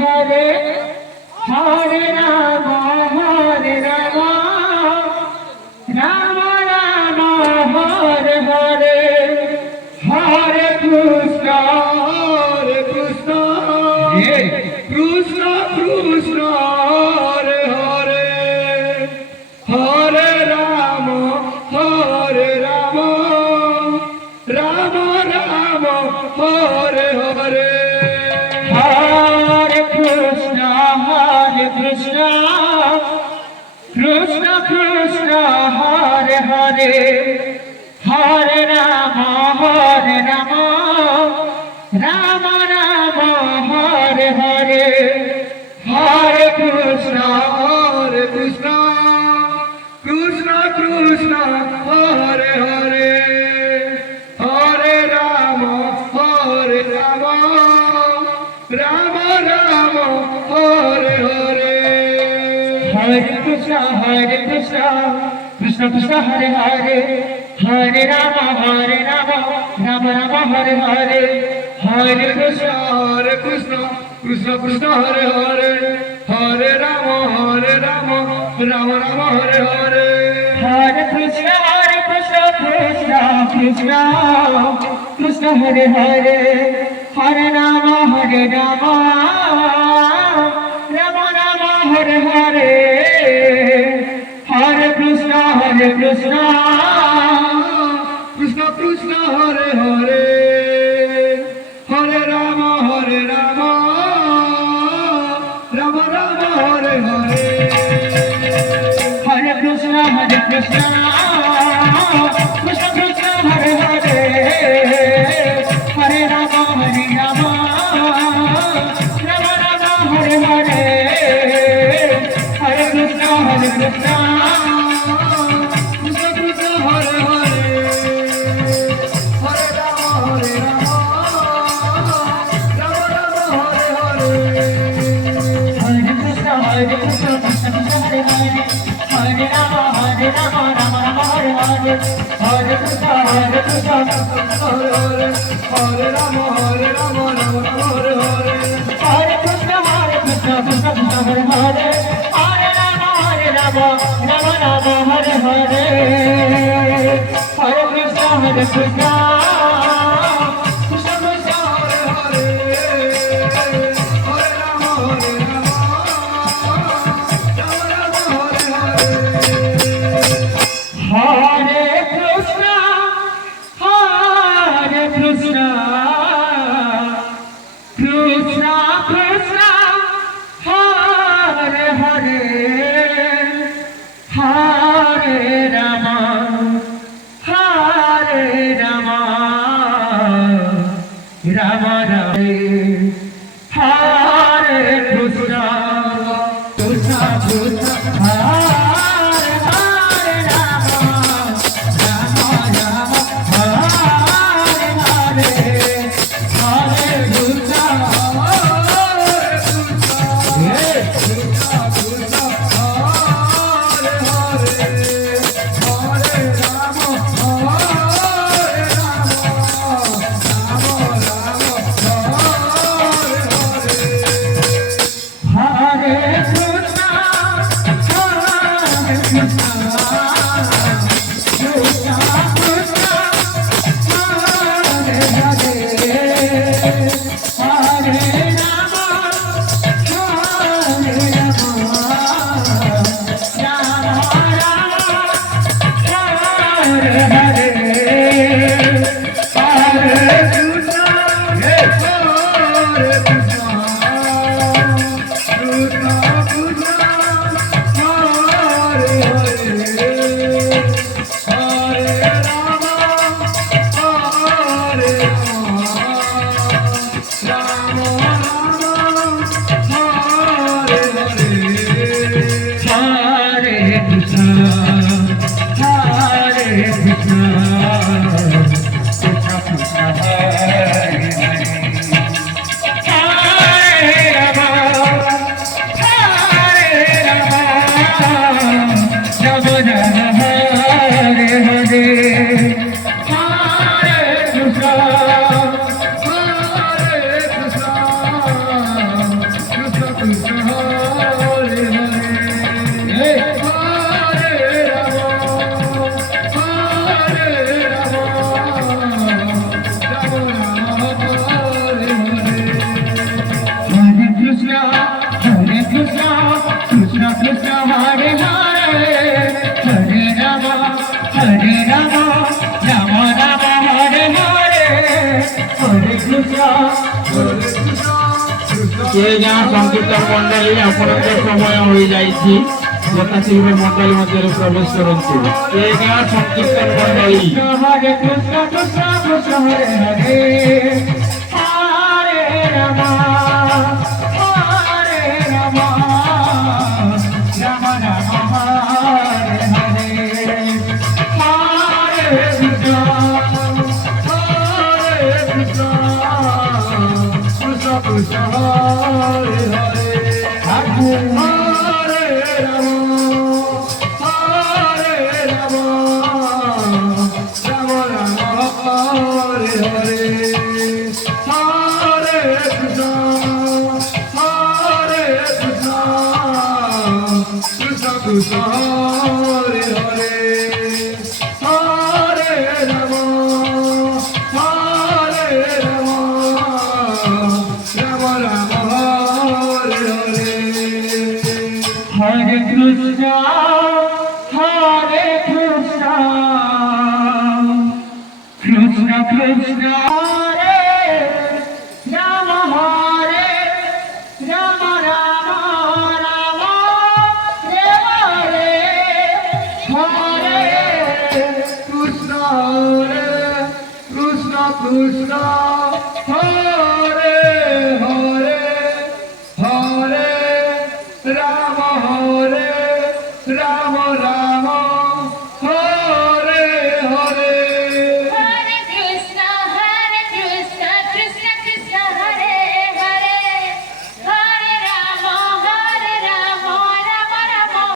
Hare Hare Ram Ram Ram Hare Hare Hare Krishna Krishna Krishna Hare Hare Hare Ram Ram Ram Hare Hare Hare Krishna Krishna Krishna Hare Hare Hare Ram Ram Ram Hare Hare Hare Krishna Krishna Krishna Hare Hare Hare Ram Ram Ram Hare Hare Hare Krishna Krishna Krishna Hare Hare Hare Ram Ram Ram Hare Hare Hare Krishna Krishna Krishna Hare Hare Hare Ram Ram Ram Hare Hare Hare Krishna Krishna Krishna Hare Hare Hare Ram Ram Ram Hare Hare Hare Krishna Krishna Krishna Hare Hare Hare Ram Ram Ram Hare Hare Hare Krishna Krishna Krishna Hare Hare Hare Ram Ram Ram Hare Hare Hare Krishna Krishna Hare Krishna, Hare Krishna, Hare Hare, Hare Rama, Hare Rama, Rama Rama, Hare Hare. Hare Krishna, Krishna Krishna, Hare Hare, Hare Rama, Rama Rama, Hare Hare. Hare Krishna, Krishna. Hare Rama Krishna Krishna Hare Hare Hare Ram Ram Ram Hare Hare Hare Krishna কে গাঁ সংকীর্তন মণ্ডলী ଆପଣଙ୍କ ସମୟ ହୋଇଯାଇଛି ଯଥାଶୀଘ୍ର ମଣ୍ଡଳୀ ମଧ୍ୟରେ ପ୍ରବେଶ କରନ୍ତୁ କେ ଗାଁ ସଂକୀର୍ତ୍ତନ ମଣ୍ଡଳୀ Hare Krishna Krishna Krishna Hare Hare Hare Ram Hare Ram Ram Ram Hare Hare Hare Krishna Krishna Krishna Hare Hare Hare Ram Ram Ram Hare Hare Hare Krishna Krishna Krishna Hare Hare Hare Ram Hare Krishna, Krishna Krishna, Hare Rama, Hare Rama, Rama Rama, Hare Hare Krishna, Krishna Krishna.